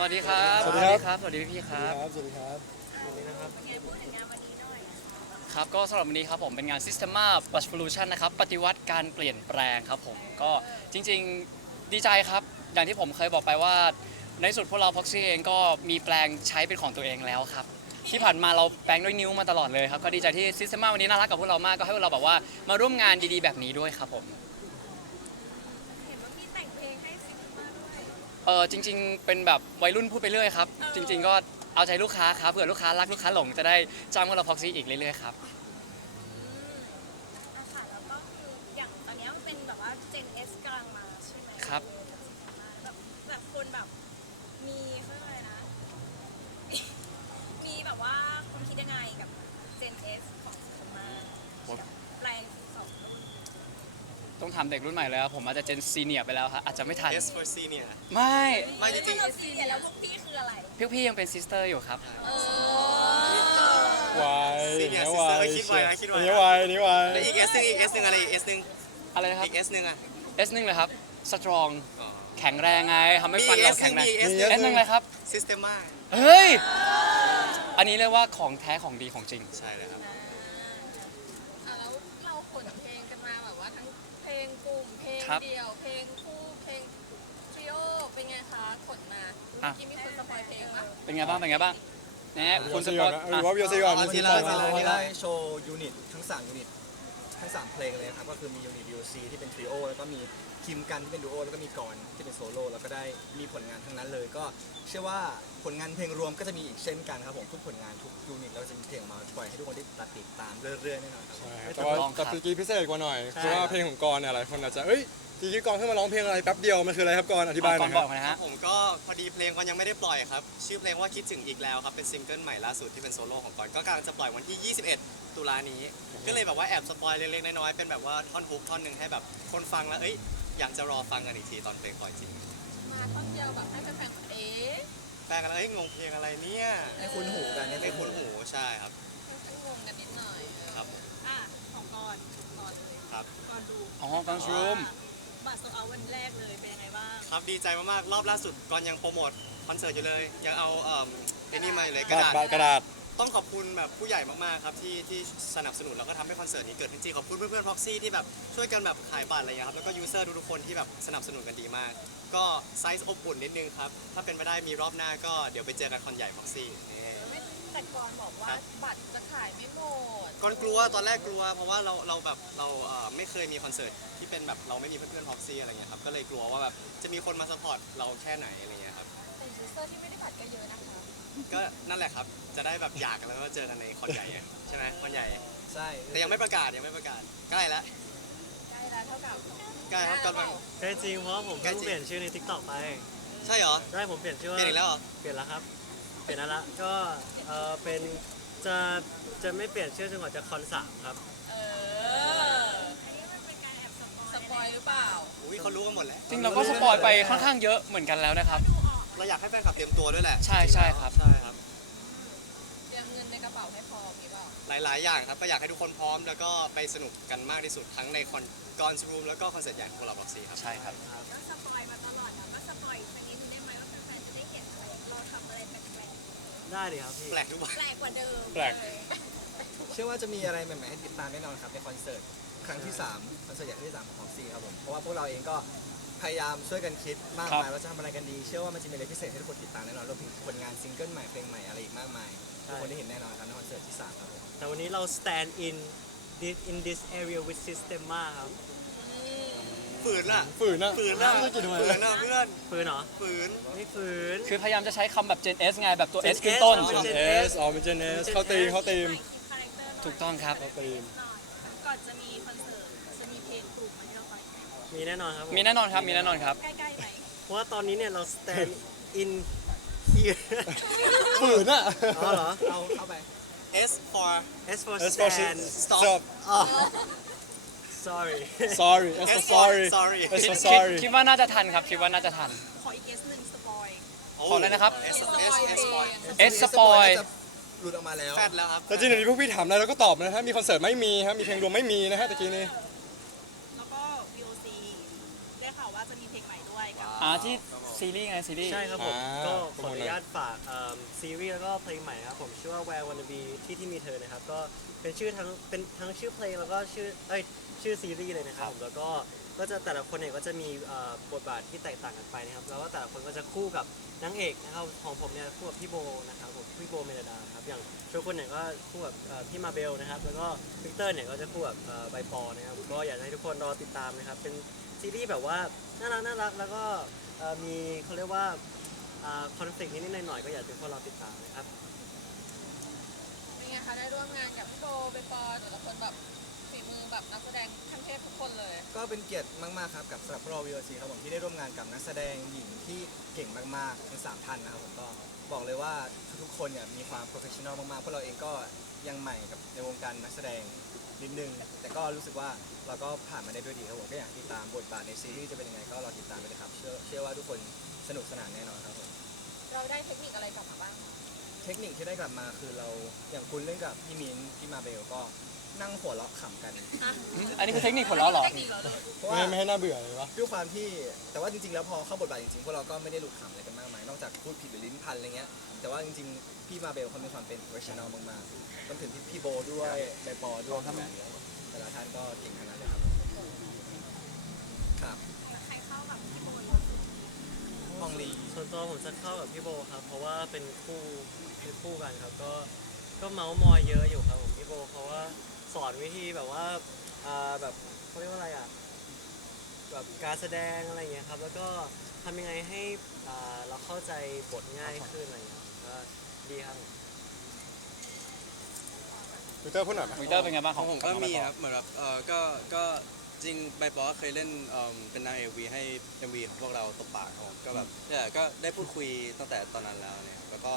สวัสดีครับ สวัสดีครับ สวัสดีพี่ๆครับ สวัสดีครับครับ ก็สำหรับวันนี้ครับผมเป็นงาน Systema b u s Solution นะครับ ปฏิวัติการเปลี่ยนแปลงครับผม ก็จริงๆดีใจครับ อย่างที่ผมเคยบอกไปว่า ในสุดพวกเรา Proxy เองก็มีแปลงใช้เป็นของตัวเองแล้วครับ ที่ผ่านมาเราแปลงด้วยนิ้วมาตลอดเลยครับ ก็ดีใจที่ Systema วันนี้น่ารักกับพวกเรามาก ก็ให้พวกเราแบบว่ามาร่วมงานดีๆ แบบนี้ด้วยครับผม เห็นว่าพี่แต่งเพลงให้ซิมมาด้วย เออจริง ๆ เป็นแบบวัยรุ่นพูดไปเรื่อยครับ จริง ๆ ก็เอาใจลูกค้าครับเผื่อลูกค้ารักลูกค้าหลงจะได้จ้างพวกเรา Proxy อีกเรื่อยๆครับ อะค่ะแล้วก็คืออย่างตอนเนี้ยมันเป็นแบบว่า Gen S กำลังมาใช่ไหมครับ แบบแบบคนแบบมีเขาเรียกอะไรนะ มีแบบว่าความคิดยังไงกับ Gen S ของซิมมา โอ้ แปลงสองรุ่น ต้องถามเด็กรุ่นใหม่แล้ว ผมอาจจะเจนซีเนียไปแล้วครับอาจจะไม่ทัน S for senior ไม่ไม่จริงๆถ้าเราซีเนี่ยแล้วพวกพี่คืออะไร พี่พี่ยังเป็นซิสเตอร์อยู่ครับเออ วาย Senior นะ sister วายคิดไว้นะคิดไว้อันนี้วายอันนี้วายแล้วอีก S หนึงอีก S หนึงอะไรอีก S หนึงอะไรนะครับ อีก S หนึงอะ S หนึ่งเลยครับสตรองอ๋อ แข็งแรงไงทำให้ฟันมีเรา S หแข็นึ่งงแรง มี S หนึ่ง S หนึ่งเลยครับ Systema เฮ้ย อันนี้เรียกว่าของแท้ของดีของจริง ใช่เลยครับ อะแล้วเราขนเพลงกันมาแบบว่าทั้งเพลงกลุ่มเพลง ครับ เดี่ยวเพลงคู่เพลงทริโอเป็นไงคะขนมาอะเมื่อกี้มีคนสปอยเพลงปะเป็นไงบ้างเป็นไงบ้างเนี่ยคุคุณณสสปปออร์ร์ตตหรือว่าวิวซีก่อน เอาวิวทีซีละก่อนทีละเราได้โชว์ยูนิตทั้ง3ยูนิต ทั้ง3เพลงเลยครับก็คือมียูนิต VOC ที่เป็นทริโอแล้วก็มีคิมกันที่เป็นดูโอแล้วก็มีกรที่เป็นโซโล่แล้วก็ได้มีผลงานทั้งนั้นเลย ก็เชื่อว่าผลงานเพลงรวมก็จะมีอีกเช่นกันครับผมทุกผลงานทุกยูนิตเราจะมีเพลงออกมาปล่อยให้ทุกคนได้ติดตามเรื่อยๆแน่นอนครับใช่ครับ แต่ว่าแต่ปีกี้พิเศษกว่าหน่อยเพราะว่าเพลงของกรเนี่ยหลายคนอาจจะเอ้ยปีกี้กรเพิ่งมาร้องเพลงอะไรแป๊บเดียวมันคืออะไรครับกรอธิบายหก่น่ออนยคบรัอบกนะครัฮะบผมก็พอดีเพลงก็ยังไม่ได้ปล่อยครับ ชื่อเพลงว่าคิดถึงอีกแล้วครับ เป็นซิงเกิลใหม่ล่าสุดที่เป็นโซโล่ของก่อนก็กำลังจะปล่อยวันที่ 21 ตุลานี้ ก็เลยแบบว่าแอบสปอยเล็กๆน้อยๆเป็นแบบว่าท่อนฮุกท่อนหนึ่งให้แบบคนฟังแล้วเอ้ยอยากจะรอฟังกันอีกทีตอนเพลงปล่อยจริงมาท่อนเดียวแบบให้แฟนๆเอ๊ะแปลกันแล้วเอ้ยงงเพลงอะไรเนี่ยให้คุ้นหูกันให้ไม่คุ้นหูใช่ครับ ให้งงกันนิดหน่อยเออครับอะของก่อนก่อนเลยครับ ก่อนดูอ๋อกังรูม บัตรโซเอาวันแรกเลยเป็นยังไงบ้าง ครับดีใจมากๆรอบล่าสุดก่อนยังโปรโมทคอนเสิร์ตอยู่เลยยังเอาเอ่อไอ้นี่มาอยู่เลยกกระระดาษดาษกระดาษ ต้องขอบคุณแบบผู้ใหญ่มากๆครับที่ที่สนับสนุนแล้วก็ทำให้คอนเสิร์ตนี้เกิดขึ้นจริงขอบคุณเพื่อนๆพ็อกซี่ที่แบบช่วยกันแบบขายบัตรอะไรอย่างเงี้ยครับแล้วก็ยูเซอร์ทุกๆคนที่แบบสนับสนุนกันดีมาก ก็ไซส์อบอุ่นนิดนึงครับถ้าเป็นไปได้มีรอบหน้าก็เดี๋ยวไปเจอกันคอนใหญ่พ็อกซี่ ไม่แต่ก่อนบอกว่าบัตรจะขายไม่หมดก่อนกลัวตอนแรกกลัว เพราะว่าเราเราแบบเราเอ่อไม่เคยมีคอนเสิร์ตที่เป็นแบบเราไม่มีเพื่อนๆพ็อกซี่อะไรเงี้ยครับก็เลยกลัวว่าแบบจะมีคนมาสปอร์ตเราแค่ไหนอะไรเงี้ยครับแต่ยูเซอร์ที่ไม่ได้บัตรก็เยอะนะคะ ก็นั่นแหละครับ จะได้แบบอยากกันแล้วก็เจอกันในคอนใหญ่ไงใช่ไหมคอนใหญ่ ใช่แต่ยังไม่ประกาศยังไม่ประกาศใกล้แล้วใกล้แล้วเท่ากับใกล้ครับกำลังใช่จริงเพราะผมใกล้เพิ่งจริง เปลี่ยนชื่อใน t ิ k t o k ไปใช่เหรอได้ผมเปลี่ยนชื่อเปว่าลี่ยนอีกแล้วเหรอเปลี่ยนแล้วครับ เปลี่ยนแล้วละก็เออเป็นจะจะไม่เปลี่ยนชื่อจนกว่าจะคอนสามครับ เออสปอยหรือเปล่า อุ้ยเขารู้กันหมดแล้วจริงเราก็สปอยไปค่อนข้างเยอะเหมือนกันแล้วนะครับ เราอยากให้แฟนคลับเตรียมตัวด้วยแหละใช่ใช่ครับ ใช่ครับ เตรียมเงินในกระเป๋าให้พอมีเปล่าหลาย ๆ อย่างครับ ก็อยากให้ทุกคนพร้อมแล้วก็ไปสนุกกันมากที่สุดทั้งในคอนกอนรูมแล้วก็คอนเสิร์ตใหญ่ของเราบ็อกซี่ครับ ใช่ครับ ก็สปอยมาตลอดนะก็สปอยสักนิดนึงได้ไหมว่าแฟนๆจะได้เห็นอะไรเราทำอะไรแปลกได้เลยครับพี่แปลกทุกวันๆแปลกกว่าเดิมแปลก เลยเชื่อว่าจะมีอะไรใหม่ๆให้ติดตามแน่นอนครับในคอนเสิร์ตครั้งที่ 3 คอนเสิร์ตใหญ่ครั้งที่ 3 ของพ็อกซี่ครับผม เพราะว่าพวกเราเองก็ พยายามช่วยกันคิดมากมายว่าจะทำอะไรกันดี เชื่อว่ามันจะมีอะไรพิเศษให้ทุกคนติดตามแน่นอนรวมถึงผลงานซิงเกิลใหม่เพลงใหม่อะไรอีกมากมายทุกคนได้เห็นแน่นอนครับในคอนเสิร์ตที่สามครับผมแต่วันนี้เรา stand in this in this area with Systema ครับฝืนล่ะฝืนอะฝืนล่ะไม่กินทำไมฝืนล่ะเพื่อนฝืนเหรอฝืนไม่ฝืนคือพยายามจะใช้คำแบบ Gen S ไงแบบตัว Gen S ขึ้น S ต้นอ๋อเจนเอสอ๋อเป็นเจนเอสเข้าตีมเข้าตีมคาแรคเตอร์ถูกต้องครับเข้าตีมก่อนจะมี มีแน่นอนครับผมีแน่นอนครับ มีแน่นอนครับ ใกล้ๆไหมเพราะว่าตอนนี้เนี่ยเรา stand in here ฝืนอะอ๋อเหรอ เอาเข้าไป S for S for S for stand stop stop อ๋อ sorry sorry S S for for sorry sorry S คิด for คิด sorry คิดว่าน่าจะทันครับ คิดว่าน่าจะทัน ขออีกเกสหนึ่งสปอยขอเลยนะครับ S S S for S สปอย น่าจะหลุดออกมาแล้ว แฟดแล้วครับแต่จริงๆเดี๋ยวนี้พวกพี่ถามอะไรเราก็ตอบนะฮะมีคอนเสิร์ตไม่มีครับมีเพลงรวมไม่มีนะฮะตะกี้นี้ แล้วก็ VOC ได้ข่าวาวว่าจะมีเพลงใหม่ด้วยกับ อ่าที่ซีรีส์ไงซีรีส์ ใช่ครับผม อ่าก็โปขรอโมทอหน่อยนุญาตฝากเอิ่มซีรีส์แล้วก็เพลงใหม่นะครับผมชื่อว่า Where Wanna Be ที่ที่มีเธอนะครับ ก็เป็นชื่อทั้งเป็นทั้งชื่อเพลงแล้วก็ชื่อเอ้ยชื่อซีรีส์เลยนะครับผมแล้วก็ก็จะแต่ละคนเนี่ยก็จะมีเอ่อบทบาทที่แตกต่างกันไปนะครับ แล้วก็แต่ละคนก็จะคู่กับนางเอกนะครับของผมเนี่ยคู่กับพี่โบนะครับผมพี่โบเมลดาครับอย่างโชกุนเนี่ยก็คู่กับเอ่อพี่มาเบลนะครับ แล้วก็วิกเตอร์เนี่ยก็จะคู่กับเอ่อใบปอนะครับก็อยากให้ทุกคนรอติดตามนะครับเป็นซีรีส์แบบว่า น่ารักน่ารักแล้วก็เอ่อมีเขาเรียกว่าคอนฟ lict นิดๆหน่อยๆก็อยากให้พวกเราติดตามนะครับ เป็นไงคะได้ร่วมงานกับพี่โบเบปอแต่ละคนแบบฝีมือแบบนักแสดงขั้นเทพทุกคนเลยก็เป็นเกียรติมากๆครับกับสำหรับพวกเรา VOC ครับผมที่ได้ร่วมงานกับนักแสดงหญิงที่เก่งมากๆทั้ง3ท่านนะครับผมก็บอกเลยว่าทุกๆคนเนี่ยมีความโปรเฟชชั่นอลมากๆพวกเราเองก็ยังใหม่กับในวงการนักแสดง นิดนึง แต่ก็รู้สึกว่าเราก็ผ่านมาได้ด้วยดีครับผมก็อยากติดตามบทบาทในซีรีส์จะเป็นยังไงก็รอติดตามไปเลยครับเชื่อเชื่อว่าทุกคนสนุกสนานแน่นอนครับผมเราได้เทคนิคอะไรกลับมาบ้างคะเทคนิคที่ได้กลับมาคือเราอย่างคุณเล่นกับพี่มิ้นพี่มาเบลก็นั่งหัวเราะขำกัน อันนี้คือเทคนิคผลลัพธ์เหรอ เทคนิคเหรอลูกเพราะไม่ว่าไม่ให้น่าเบื่อเลยวะ ด้วยความที่แต่ว่าจริงๆ แล้วพอเข้าบทบาทจริงๆ พวกเราก็ไม่ได้หลุดขำอะไรกันมากมาย นอกจากพูดผิดหรือลิ้นพันอะไรเงี้ย แต่ว่าจริงๆ พี่มาเบลเขามีความเป็น professional มากๆรวมถึงพี่พี่โบด้วยใบปอด้วยแต่ละท่านก็เก่งขนาดเลยครับครับใครเข้ากับพี่โบยฮองลีส่วนตัวผมจะเข้ากับพี่โบครับ เพราะว่าเป็นคู่เป็นคู่กันครับ ก็ก็เมาส์มอยเยอะอยู่ครับผมพี่โบเขาว่าสอนวิธีแบบว่าอ่าแบบเขาเรียกว่าอะไรอะแบบการแสดงอะไรเงี้ยครับ แล้วก็ทำยังไงให้อ่าเราเข้าใจบทง่ายขึ้นอะไรเงี้ยก็ ดีครับวิกเตอร์พูดหน่อยไหมวิกเตอร์เป็นไงบ้างขขอองงผมก็ของมีใปอครับเหมือนแบบเออก็ก็จริงใบปอเคยเล่นเอิ่มเป็นนางเอกวีให้ MV ของพวกเราตบปากครับผมก็แบบเนี่ยก็ได้พูดคุยตั้งแต่ตอนนั้นแล้วเนี่ยแล้วก็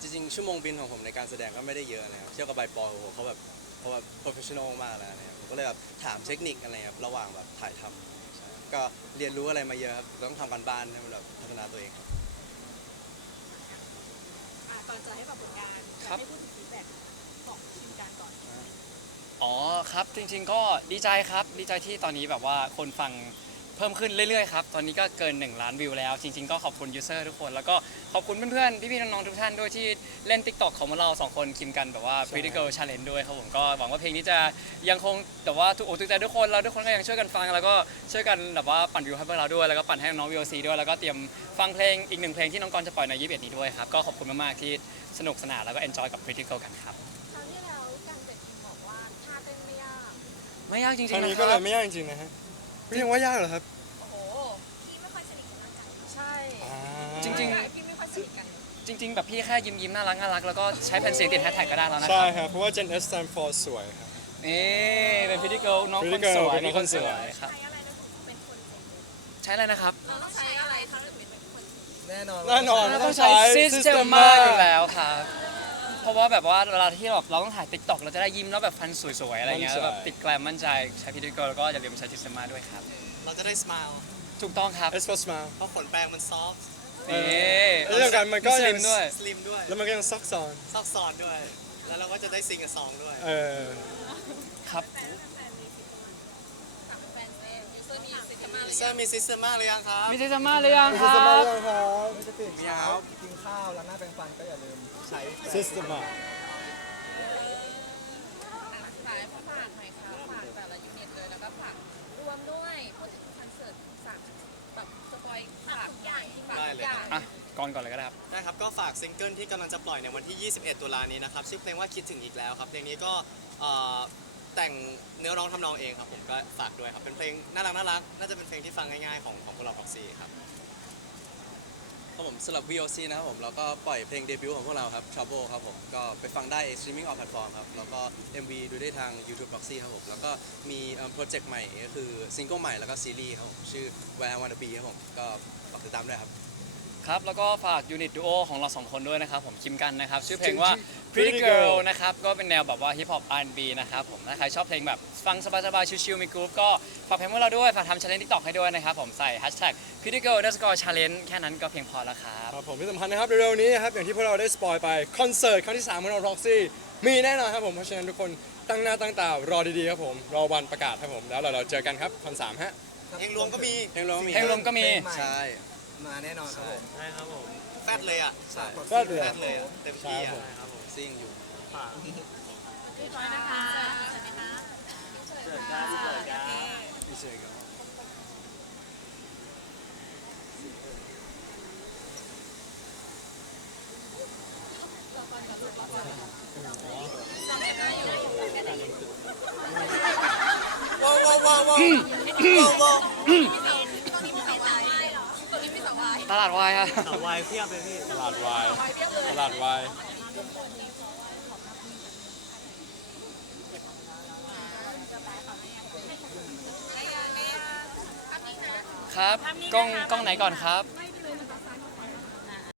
จริงๆชั่วโมงบินของผมในการแสดงก็ไม่ได้เยอะนะครับเทียบกับใบปอโอ้โหเขาแบบเขาแบบ professional มากแล้วนะครับผมก็เลยแบบถามเทคนิคอะไรครับระหว่างแบบถ่ายทำใช่ก็เรียนรู้อะไรมาเยอะครับต้องทำกันบ้านให้มันแบบพัฒนาตัวเองครับอะ ก่อนจะให้แบบผลงานอยากให้พูดถึงฟีดแบ็กของทีมการก่อน อ๋อครับจริงๆก็ดีใจครับดีใจที่ตอนนี้แบบว่าคนฟัง เพิ่มขึ้นเรื่อยๆครับ ตอนนี้ก็เกิน 1 ล้านวิวแล้ว จริง ๆ ก็ขอบคุณยูเซอร์ทุกคน แล้วก็ขอบคุณเพื่อนๆ พี่ๆ น้องๆ ทุกท่านด้วยที่เล่น TikTok ของพวกเราสองคนคิมกันแบบว่า Pretty Girl Challenge ด้วยครับผม ก็หวังว่าเพลงนี้จะยังคงแต่ว่าถูกอกถูกใจทุกคนแล้วทุกคนก็ยังช่วยกันฟัง แล้วก็ช่วยกันแบบว่าปั่นวิวให้พวกเราด้วย แล้วก็ปั่นให้น้อง VOC ด้วย แล้วก็เตรียมฟังเพลงอีกหนึ่งเพลงที่น้องกรณ์จะปล่อยใน21นี้ด้วยครับ ก็ขอบคุณมากๆที่สนุกสนานแล้วก็ enjoy กับ Pretty Girl กันครับครั้งที่แล้วการเป็นทีมบอกว่าท่าเต้นไม่ยากไม่ยากจริงครั้งๆนี้นะคก็เลรัยบไม่ยากจริงๆนะฮะไม่ ยังว่ายากเหรอครับโอ้โหพี่ไม่ค่อยสนิทกันกันใช่อ่าจริงใช่พี่ไม่ค่อยสนิทกัน จริง ๆ แบบพี่แค่ยิ้มยิ้มๆน่ารักน่ารักแล้วก็ใช้แผ่นเสียงติดแฮชแท็กก็ได้แล้วนะคใช่รับครับเพราะว่า Gen S stand for สวยครับ นี่เป็นพิธีเกิลน้องคน Pretty Girl สวยเป็นน้องคนสวย ครับใช้อะไรแล้วถึงเป็นคนเจ๋งใช้อะไรนะครับ เราต้องใช้อะไรเขาถึงเป็นคนเจ๋งแน่นอนแน่นอนเราต้ต้อองงใช้ใช้ Systema Systema อยู่แล้วครับ เพราะว่าแบบว่าเวลาที่แบบเราต้องถ่าย t ิ k t o k เราจะได้ยิ้มแล้วแบบฟันสวยๆอะไรเงี้ยมั่นใจแล้วแบบติดแกลมมั่นใจใช้พิธีเกิลแล้วก็อย่าลืมใช้ Systema ด้วยครับ เราจะได้ smile ถูกต้องครับ S for smile เพราะขนแปรงมัน soft นี่แล้วเรื่องกันมันก็สยัลิงมด้วย slim ด้วยแล้วมันก็ยังซักซ้อนซอกซอนด้วย แล้วเราก็จะได้ซิงกับซองด้วย เออ ครับถามแฟนเซยูเซอร์มีสิทธิ์มาหรือ เซยัองร์มีซิสเตอร์มากหรือยังครับมี Systema หรือยังคซิสรัเต็มบยังครับไม่จะตื่นเช้ากินข้าวล้างหน้าแปรงฟันก็อย่าลืมใช้ซิสเต็มขายฝากหน่อยค่ะฝากแต่ละยูนิตเลยแล้วก็ฝากรวมด้วยพูดถึงคอนเสิร์ตฝากแบบสปอยฝากทุกอย่างฝากทุกอย่าง อะก่อนก่อนเลยก็ได้ครับ ได้ครับ ก็ฝากซิงเกิลที่กำลังจะปล่อยในวันที่ 21 ตุลานี้นะครับ ชื่อเพลงว่าคิดถึงอีกแล้วครับ เพลงนี้ก็เอ่อ แต่งเนื้อร้องทำนองเองครับผมก็ฝากด้วยครับ เป็นเพลงน่ารักน่ารักน่าจะเป็นเพลงที่ฟังง่ายๆของของพวกเราพ็อกซี่ครับ ครับผมสำหรับ VOC นะครับผมเราก็ปล่อยเพลงเดบิวต์ของพวกเราครับ Trouble ครับผมก็ไปฟังได้ streaming on platform ครับ แล้วก็ MV ดูได้ทาง YouTube Proxy ครับผม แล้วก็มีโปรเจกต์ใหม่ก็คือซิงเกิลใหม่แล้วก็ซีรีส์ครับผมชื่อ Where I Wanna Be ครับผมก็ฝากติดตามด้วยครับ ครับ แล้วก็ฝากยูนิตดูโอของเราสองคนด้วยนะครับ ผมคิมกันนะครับ ชื่อเพลงว่า Pretty Girl นะครับ ก็เป็นแนวแบบว่าฮิปฮอป R&B นะครับผมถ้าใครชอบเพลงแบบฟังสบายๆ ชิลๆ มีกรุ๊ปก็ฝากเพลงพวกเราด้วย ฝากทำ challenge TikTok ให้ด้วยนะครับ ผมใส่ hashtag Pretty Girl underscore challenge แค่นั้นก็เพียงพอแล้วครับ ครับผมที่สำคัญนะครับเร็วๆนี้นะครับอย่างที่พวกเราได้สปอยไปคอนเสิร์ตครั้งที่ 3 ของเรา Roxy มีแน่นอนครับผมเพราะฉะนั้นทุกคนตั้งหน้าตั้งตารอดีๆครับผมรอวันประกาศครับผมแล้วเราเราเจอกันครับคอนสามฮะเพลงรวมก็มีเพลงรวมก็มีเพลงรวมก็มีเพลงใหใช่มาแน่นอนครับผมใช่ครับผมแฟดเลยอะใช่ก็เดือแฟดดเลยอะเต็มใช่ที่ครับอะ ผมใช่ครับผมซิ่งอยู่ฝากเรียบร้อยนะคะใช่ไหมคะเกิดการเกิดการพี่เชยครับว้าวว้าวว้าวว้าวว้าวตรงนี้มีเสาไฟเหรอตรงนี้มีเสาไฟตลาดวายอะสาววายเพียบเลยพี่ตลาดวายตลาดวาย ครับกล้องกล้องไหนก่อนครับ